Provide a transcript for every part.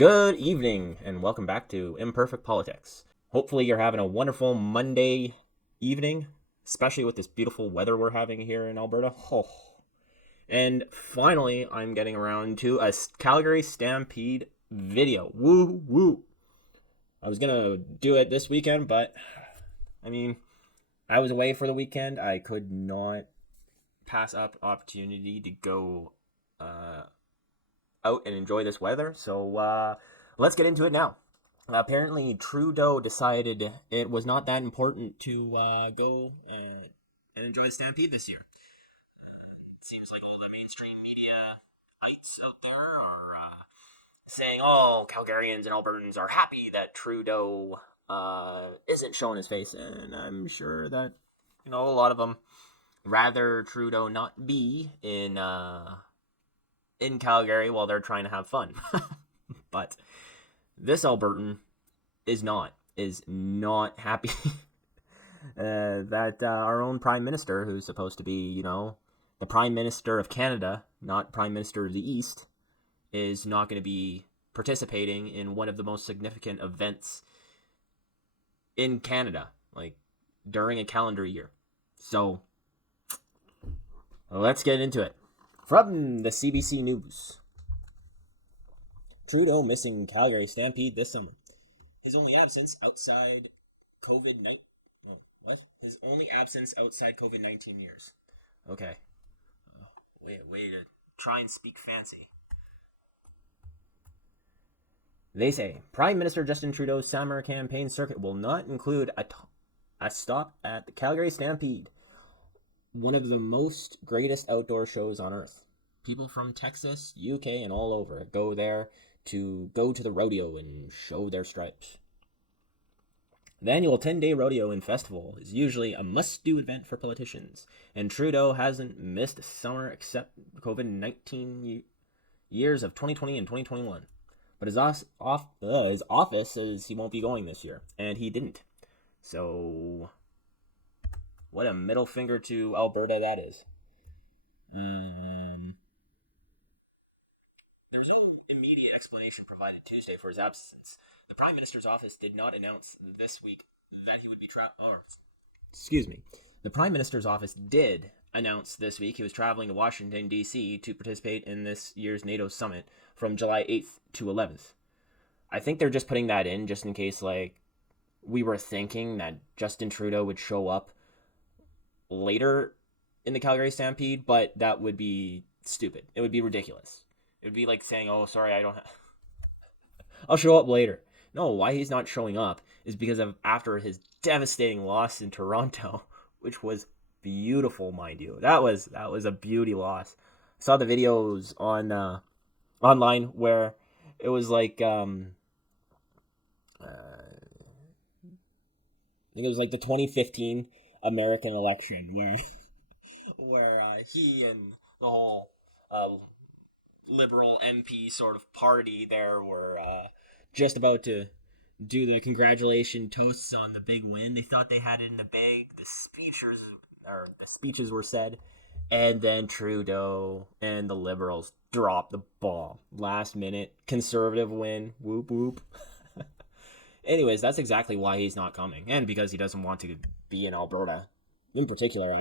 Good evening, and welcome back to Imperfect Politics. Hopefully, you're having a wonderful Monday evening, especially with this beautiful weather we're having here in Alberta. Oh. And finally, I'm getting around to a Calgary Stampede video. Woo woo! I was gonna do it this weekend, but I was away for the weekend. I could not pass up opportunity to go out and enjoy this weather. So let's get into it now. Apparently, Trudeau decided it was not that important to go and enjoy the Stampede this year. It seems like all the mainstream media-ites out there are saying, "Oh, Calgarians and Albertans are happy that Trudeau isn't showing his face," and I'm sure that a lot of them rather Trudeau not be in Calgary while they're trying to have fun. But this Albertan is not happy that our own Prime Minister, who's supposed to be, the Prime Minister of Canada, not Prime Minister of the East, is not going to be participating in one of the most significant events in Canada, like during a calendar year. So let's get into it. From the CBC News. Trudeau missing Calgary Stampede this summer. His only absence outside COVID-19... His only absence outside COVID-19 years. Okay. Way to try and speak fancy. They say, Prime Minister Justin Trudeau's summer campaign circuit will not include a stop at the Calgary Stampede, one of the most greatest outdoor shows on earth. People from Texas, UK, and all over go there to go to the rodeo and show their stripes. The annual 10-day rodeo and festival is usually a must-do event for politicians, and Trudeau hasn't missed summer except COVID-19 years of 2020 and 2021. But his office says he won't be going this year, and he didn't. So what a middle finger to Alberta that is. There's no immediate explanation provided Tuesday for his absence. The Prime Minister's office did not announce this week that he would be The Prime Minister's office did announce this week he was traveling to Washington, D.C. to participate in this year's NATO summit from July 8th to 11th. I think they're just putting that in just in case, we were thinking that Justin Trudeau would show up later in the Calgary Stampede, but that would be stupid. It would be ridiculous. It would be like saying, "Oh, sorry, I'll show up later." No, why he's not showing up is because of after his devastating loss in Toronto, which was beautiful, mind you. That was a beauty loss. I saw the videos on online where it was like I think it was like the 2015 American election where he and the whole liberal MP sort of party there were just about to do the congratulation toasts on the big win. They thought they had it in the bag. The speeches were said, and then Trudeau and the Liberals dropped the ball. Last minute conservative win. Whoop whoop. Anyways, that's exactly why he's not coming, and because he doesn't want to be in Alberta. In particular,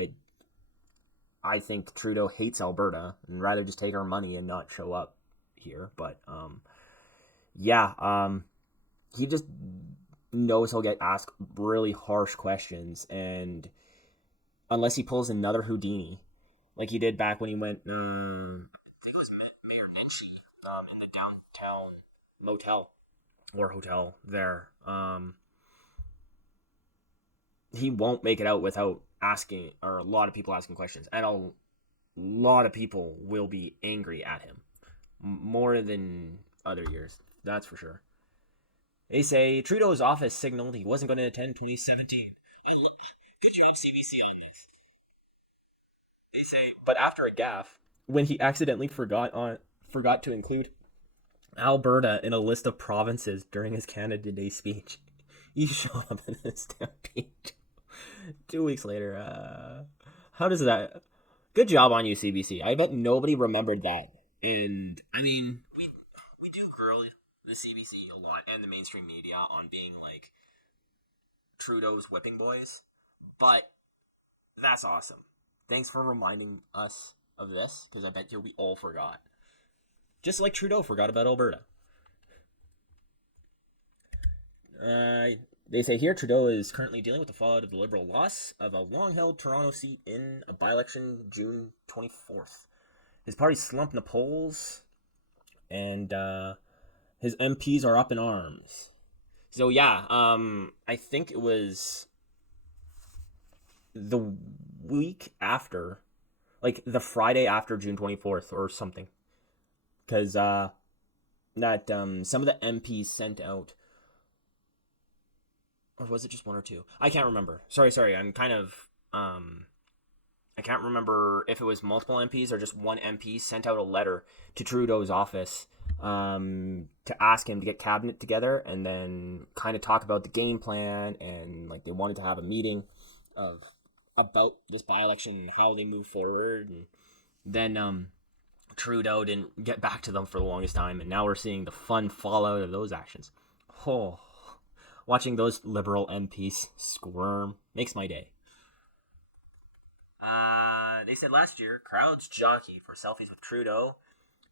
I think Trudeau hates Alberta and rather just take our money and not show up here. But he just knows he'll get asked really harsh questions, and unless he pulls another Houdini, like he did back when he went, I think it was Mayor Nenshi, in the downtown motel or hotel there, he won't make it out without asking, or a lot of people asking questions, and a lot of people will be angry at him more than other years, that's for sure. They say Trudeau's office signaled he wasn't going to attend 2017. Good job, CBC, on this. They say, but after a gaffe, when he accidentally forgot to include Alberta in a list of provinces during his Canada Day speech, he showed up in a Stampede 2 weeks later. How does that? Good job on you, CBC. I bet nobody remembered that. And I mean, we do grill the CBC a lot and the mainstream media on being like Trudeau's whipping boys, but that's awesome. Thanks for reminding us of this, because I bet you we all forgot. Just like Trudeau forgot about Alberta. They say here Trudeau is currently dealing with the fallout of the Liberal loss of a long-held Toronto seat in a by-election June 24th. His party slumped in the polls, and his MPs are up in arms. So yeah, I think it was the week after, like the Friday after June 24th or something, because that some of the MPs sent out, or was it just one or two? I can't remember. Sorry. I'm kind of I can't remember if it was multiple MPs or just one MP sent out a letter to Trudeau's office to ask him to get cabinet together and then kind of talk about the game plan, and like they wanted to have a meeting about this by-election and how they move forward. And then Trudeau didn't get back to them for the longest time, and now we're seeing the fun fallout of those actions. Oh, watching those Liberal MPs squirm makes my day. They said last year, crowds jockey for selfies with Trudeau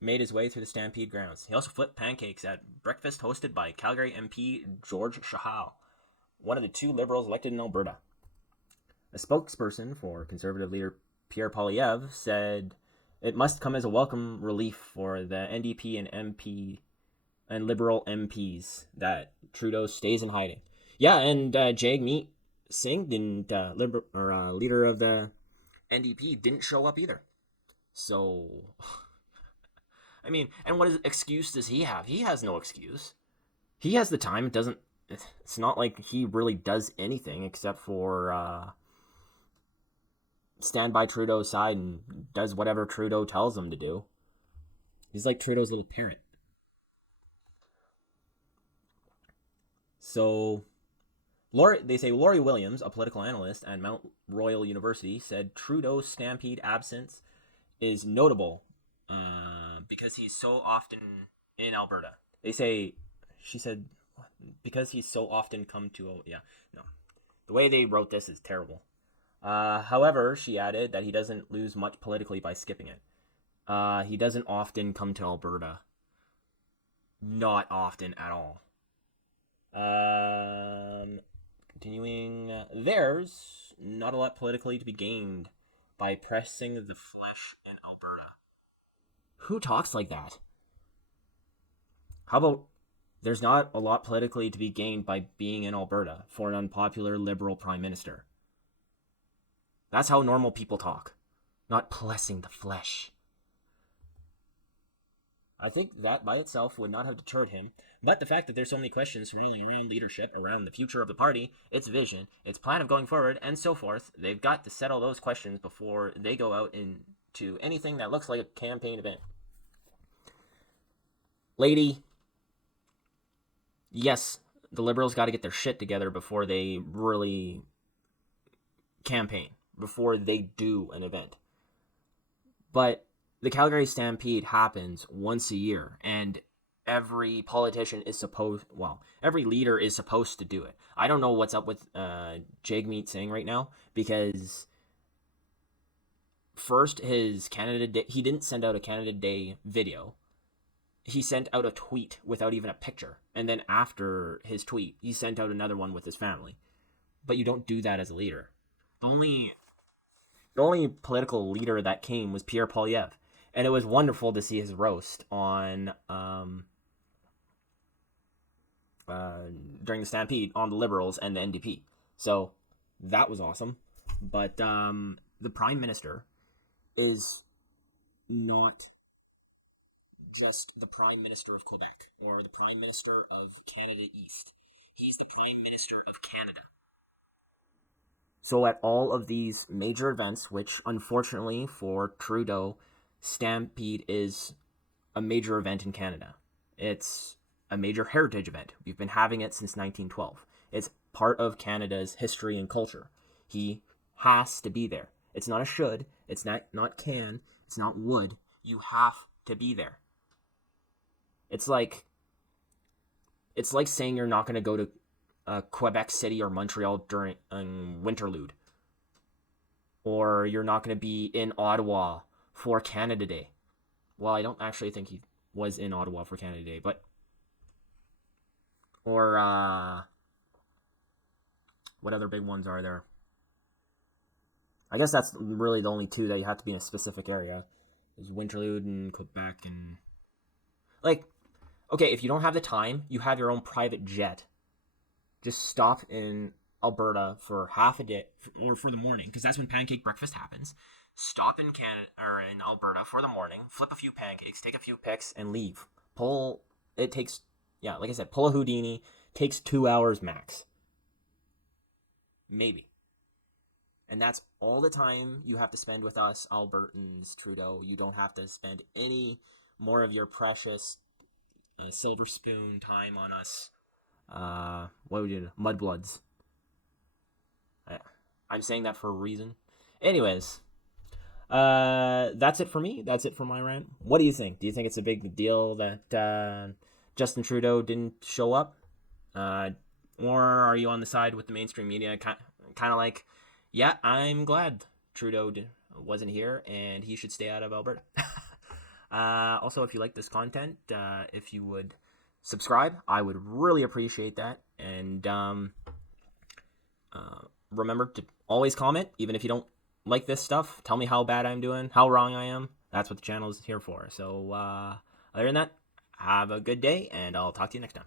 made his way through the Stampede grounds. He also flipped pancakes at breakfast hosted by Calgary MP George Shahal, one of the two Liberals elected in Alberta. A spokesperson for Conservative leader Pierre Poilievre said it must come as a welcome relief for the NDP and MP and Liberal MPs that Trudeau stays in hiding. Yeah, and Jagmeet Singh didn't, leader of the NDP, didn't show up either. So, I mean, and what excuse does he have? He has no excuse. He has the time. It's not like he really does anything except for stand by Trudeau's side and does whatever Trudeau tells him to do. He's like Trudeau's little parent. So, they say Laurie Williams, a political analyst at Mount Royal University, said Trudeau's Stampede absence is notable because he's so often in Alberta. She said, because he's so often come to, the way they wrote this is terrible. However, she added that he doesn't lose much politically by skipping it. He doesn't often come to Alberta. Not often at all. Continuing, there's not a lot politically to be gained by pressing the flesh in Alberta. Who talks like that? How about there's not a lot politically to be gained by being in Alberta for an unpopular Liberal Prime Minister? That's how normal people talk, not pressing the flesh. I think that by itself would not have deterred him, but the fact that there's so many questions swirling around leadership, around the future of the party, its vision, its plan of going forward, and so forth, they've got to settle those questions before they go out into anything that looks like a campaign event. Lady, yes, the Liberals got to get their shit together before they really campaign, before they do an event. But the Calgary Stampede happens once a year, and every politician is every leader is supposed to do it. I don't know what's up with Jagmeet Singh right now, because first his Canada Day, he didn't send out a Canada Day video. He sent out a tweet without even a picture, and then after his tweet, he sent out another one with his family. But you don't do that as a leader. The only political leader that came was Pierre Poilievre. And it was wonderful to see his roast on during the Stampede on the Liberals and the NDP. So that was awesome. But the Prime Minister is not just the Prime Minister of Quebec or the Prime Minister of Canada East. He's the Prime Minister of Canada. So at all of these major events, which unfortunately for Trudeau, Stampede is a major event in Canada. It's a major heritage event. We've been having it since 1912. It's part of Canada's history and culture. He has to be there. It's not a should. It's not can. It's not would. You have to be there. It's like It's like saying you're not going to go to Quebec City or Montreal during Winterlude, or you're not going to be in Ottawa for Canada Day. Well, I don't actually think he was in Ottawa for Canada Day, but or what other big ones are there? I guess that's really the only two that you have to be in a specific area. There's Winterlude and Quebec, and like, okay, if you don't have the time, you have your own private jet. Just stop in Alberta for half a day, or for the morning, because that's when pancake breakfast happens. Stop in Canada or in Alberta for the morning, flip a few pancakes, take a few pics, and leave. Pull. It takes, yeah, like I said, pull a Houdini. Takes 2 hours max, maybe. And that's all the time you have to spend with us, Albertans, Trudeau. You don't have to spend any more of your precious silver spoon time on us. What would you do? Mudbloods. I'm saying that for a reason. Anyways, that's it for me. That's it for my rant. What do you think? Do you think it's a big deal that Justin Trudeau didn't show up? Or are you on the side with the mainstream media? Kind of like, yeah, I'm glad Trudeau wasn't here and he should stay out of Alberta. Also, if you like this content, if you would subscribe, I would really appreciate that. And remember to always comment, even if you don't like this stuff. Tell me how bad I'm doing, how wrong I am. That's what the channel is here for. So other than that, have a good day, and I'll talk to you next time.